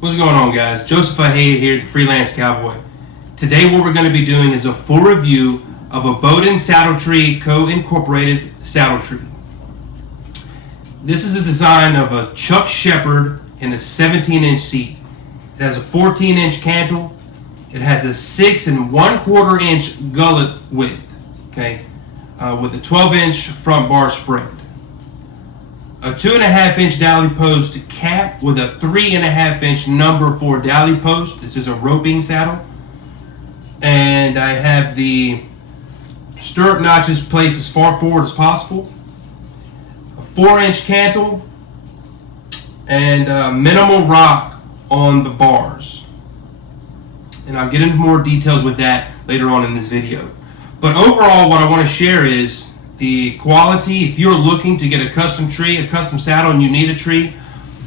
What's going on, guys? Joseph Ahaya here at the Freelance Cowboy. Today what we're going to be doing is a full review of a Bowden Saddle Tree Co-Incorporated saddle tree. This is a design of a Chuck Shepherd in a 17-inch seat. It has a 14-inch cantle. It has a 6 1/4 inch gullet width, okay, with a 12-inch front bar spread. A 2.5 inch dally post cap with a 3.5 inch number 4 dally post. This is a roping saddle. And I have the stirrup notches placed as far forward as possible. A 4-inch cantle and minimal rock on the bars. And I'll get into more details with that later on in this video. But overall, what I want to share is the quality. If you're looking to get a custom tree, a custom saddle, and you need a tree,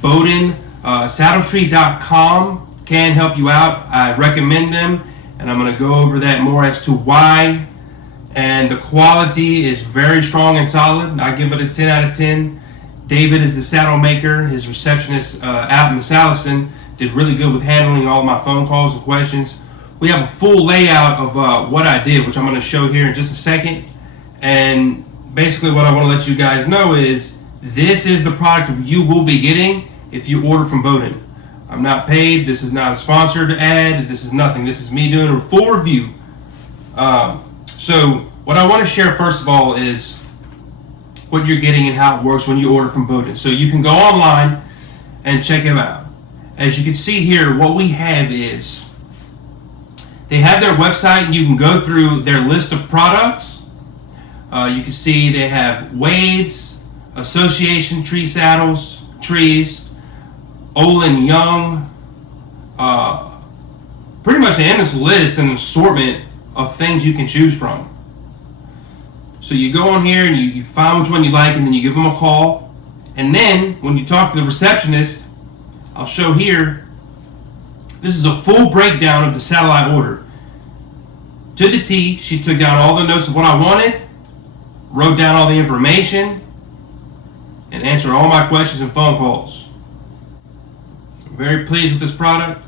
Bowden, saddletree.com can help you out. I recommend them, and I'm going to go over that more as to why. And the quality is very strong and solid. I give it a 10 out of 10. David is the saddle maker. His receptionist, Miss Allison, did really good with handling all of my phone calls and questions. We have a full layout of what I did, which I'm going to show here in just a second. And basically what I want to let you guys know is this is the product you will be getting if you order from Bowden. I'm not paid. This is not a sponsored ad. This is nothing. This is me doing a full review. So what I want to share first of all is what you're getting and how it works when you order from Bowden. So you can go online and check them out. As you can see here, what we have is they have their website, and you can go through their list of products. You can see they have Wade's, Association Tree Saddles, Trees, Olin Young, pretty much an endless list and assortment of things you can choose from. So you go on here and you find which one you like, and then you give them a call. And then when you talk to the receptionist, I'll show here, this is a full breakdown of the saddle I ordered. To the T, she took down all the notes of what I wanted, wrote down all the information, and answered all my questions and phone calls. I'm very pleased with this product.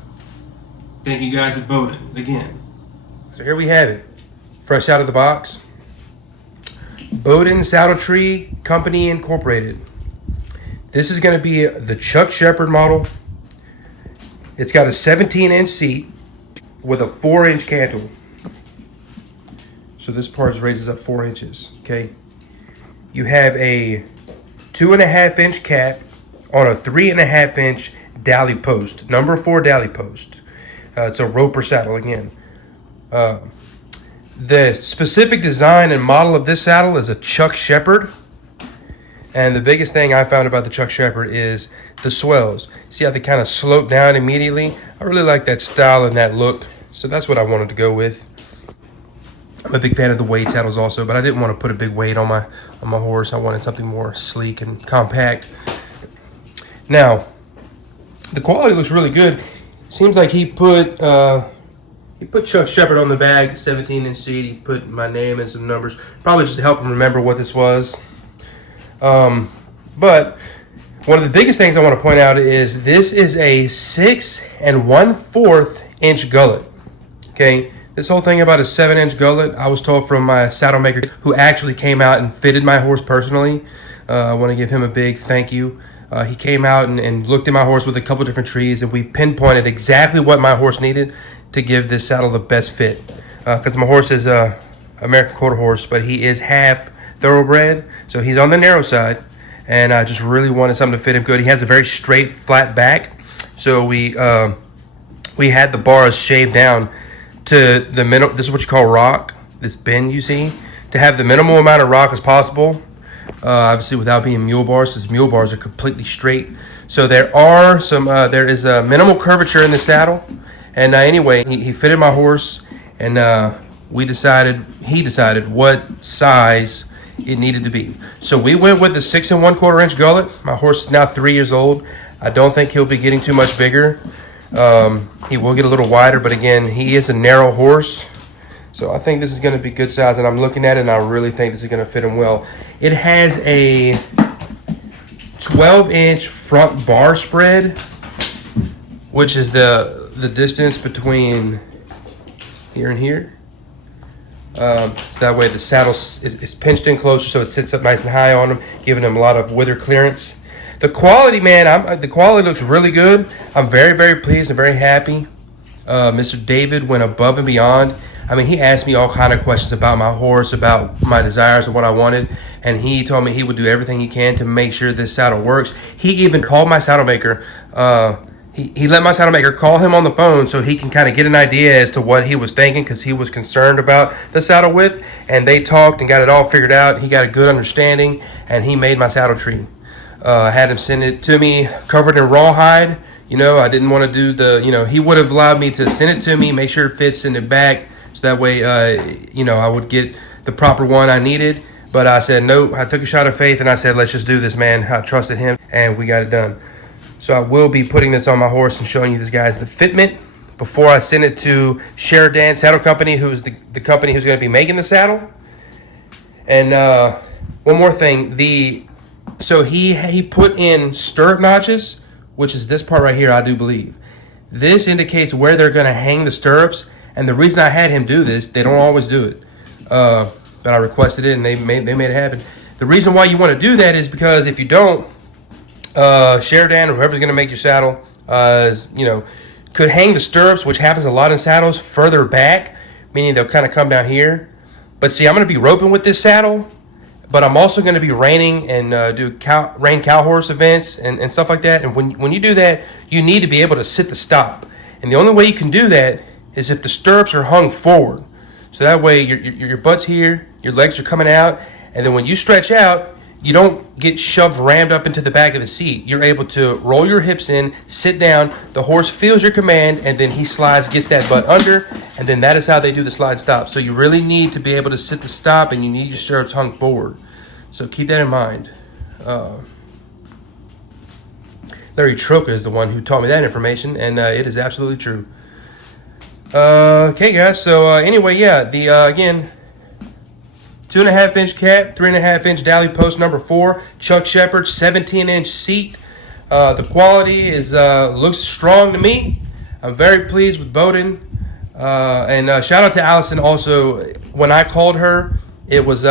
Thank you guys at Bowden again. So here we have it, fresh out of the box. Bowden Saddle Tree Company Incorporated. This is going to be the Chuck Shepherd model. It's got a 17-inch seat with a 4-inch cantle. So this part raises up 4 inches, okay? You have a 2.5 inch cap on a 3.5 inch dally post, number 4 dally post. It's a roper saddle again. The specific design and model of this saddle is a Chuck Shepherd. And the biggest thing I found about the Chuck Shepherd is the swells. See how they kind of slope down immediately? I really like that style and that look. So that's what I wanted to go with. I'm a big fan of the Wade saddles also, but I didn't want to put a big weight on my horse. I wanted something more sleek and compact. Now, the quality looks really good. Seems like he put Chuck Shepherd on the bag, 17-inch seat. He put my name and some numbers, probably just to help him remember what this was. But one of the biggest things I want to point out is this is a 6 1/4 inch gullet. Okay. This whole thing about a 7-inch gullet, I was told from my saddle maker who actually came out and fitted my horse personally. I want to give him a big thank you. He came out and looked at my horse with a couple different trees, and we pinpointed exactly what my horse needed to give this saddle the best fit. Because my horse is a American quarter horse, but he is half thoroughbred, so he's on the narrow side. And I just really wanted something to fit him good. He has a very straight, flat back, so we had the bars shaved down to the minimum. This is what you call rock, this bend you see, to have the minimal amount of rock as possible, obviously without being mule bars, since mule bars are completely straight. So there is a minimal curvature in the saddle. And anyway, he fitted my horse, and he decided what size it needed to be. So we went with the 6 1/4 inch gullet. My horse is now 3 years old. I don't think he'll be getting too much bigger. He will get a little wider, but again, he is a narrow horse. So I think this is going to be good size, and I'm looking at it, and I really think this is going to fit him well. It has a 12-inch front bar spread which is the distance between here and here. That way the saddle is pinched in closer, so it sits up nice and high on them, giving them a lot of wither clearance. The quality, man, the quality looks really good. I'm very, very pleased and very happy. Mr. David went above and beyond. I mean, he asked me all kind of questions about my horse, about my desires and what I wanted, and he told me he would do everything he can to make sure this saddle works. He even called my saddle maker. He let my saddle maker call him on the phone so he can kind of get an idea as to what he was thinking, because he was concerned about the saddle width, and they talked and got it all figured out. He got a good understanding, and he made my saddle tree. I had him send it to me covered in rawhide. You know, I didn't want to do the, he would have allowed me to send it to me, make sure it fits, send it back, so that way, I would get the proper one I needed. But I said, nope, I took a shot of faith, and I said, let's just do this, man. I trusted him, and we got it done. So I will be putting this on my horse and showing you this, guys, the fitment before I send it to Sheridan Saddle Company, who's the company who's going to be making the saddle. And one more thing, so he put in stirrup notches, which is this part right here, I do believe. This indicates where they're going to hang the stirrups, and the reason I had him do this, they don't always do it, but I requested it, and they made it happen. The reason why you want to do that is because if you don't, Sheridan or whoever's going to make your saddle, could hang the stirrups, which happens a lot in saddles, further back, meaning they'll kind of come down here. But see, I'm going to be roping with this saddle, but I'm also going to be reining and do rein cow horse events and stuff like that. And when you do that, you need to be able to sit the stop. And the only way you can do that is if the stirrups are hung forward. So that way your butt's here, your legs are coming out, and then when you stretch out, you don't get shoved, rammed up into the back of the seat. You're able to roll your hips in, sit down, the horse feels your command, and then he slides, gets that butt under, and then that is how they do the slide stop. So you really need to be able to sit the stop, and you need your stirrups hung forward. So keep that in mind. Larry Troca is the one who taught me that information, and it is absolutely true. Okay, guys, so anyway, yeah, again, 2.5-inch cap, 3.5-inch Dally post number 4, Chuck Shepherd, 17-inch seat. The quality is looks strong to me. I'm very pleased with Bowden. And shout out to Allison also. When I called her, it was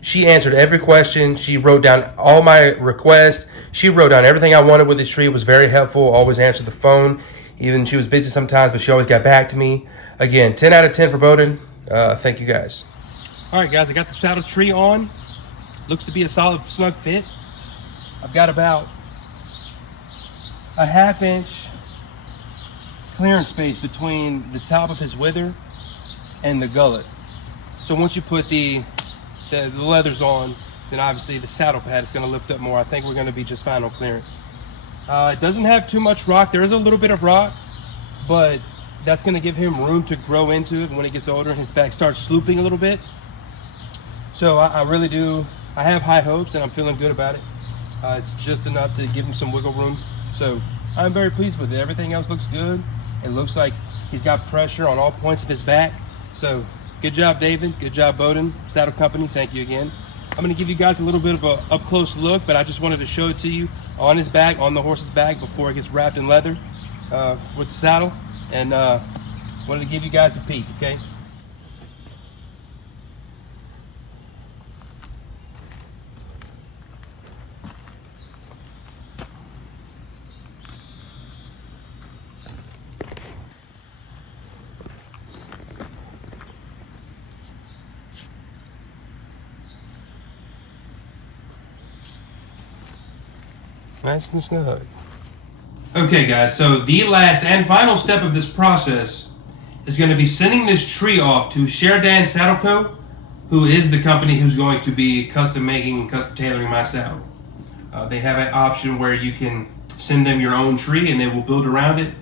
she answered every question. She wrote down all my requests. She wrote down everything I wanted with this tree. It was very helpful. Always answered the phone. Even she was busy sometimes, but she always got back to me. Again, 10 out of 10 for Bowden. Thank you, guys. All right, guys, I got the saddle tree on. Looks to be a solid, snug fit. I've got about a 1/2-inch clearance space between the top of his wither and the gullet. So once you put the leathers on, then obviously the saddle pad is going to lift up more. I think we're going to be just fine on clearance. It doesn't have too much rock. There is a little bit of rock, but that's going to give him room to grow into it when he gets older and his back starts slooping a little bit. So I really do. I have high hopes, and I'm feeling good about it. It's just enough to give him some wiggle room. So I'm very pleased with it. Everything else looks good. It looks like he's got pressure on all points of his back. So good job, David. Good job, Bowden Saddle Company. Thank you again. I'm going to give you guys a little bit of a up-close look, but I just wanted to show it to you on his back, on the horse's back, before it gets wrapped in leather with the saddle. And wanted to give you guys a peek, okay? Nice and snug. Okay, guys, so the last and final step of this process is going to be sending this tree off to Sheridan Saddle Co., who is the company who's going to be custom making, custom tailoring my saddle. They have an option where you can send them your own tree and they will build around it.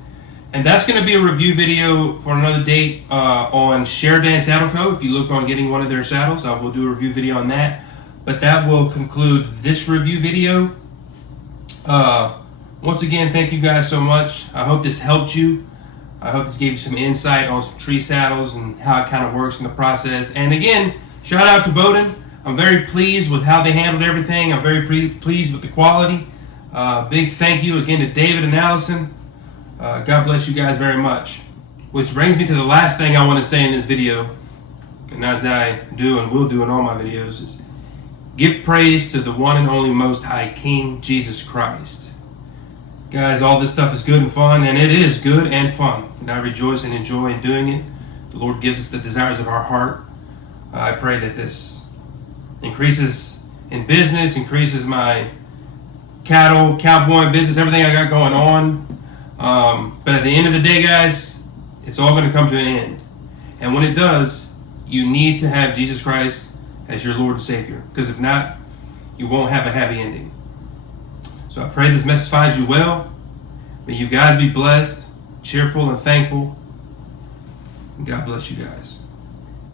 And that's going to be a review video for another date on Sheridan Saddle Co. If you look on getting one of their saddles, I will do a review video on that. But that will conclude this review video. Once again, thank you guys so much. I hope this helped you. I hope this gave you some insight on some tree saddles and how it kind of works in the process. And again, shout out to Bowden. I'm very pleased with how they handled everything. I'm very pleased with the quality. Big thank you again to David and Allison. God bless you guys very much. Which brings me to the last thing I want to say in this video, and as I do and will do in all my videos, is give praise to the one and only Most High King, Jesus Christ. Guys, all this stuff is good and fun, and it is good and fun. And I rejoice and enjoy in doing it. The Lord gives us the desires of our heart. I pray that this increases in business, increases my cowboy business, everything I got going on. But at the end of the day, guys, it's all going to come to an end. And when it does, you need to have Jesus Christ as your Lord and Savior. Because if not, you won't have a happy ending. So I pray this message finds you well. May you guys be blessed, cheerful, and thankful. And God bless you guys.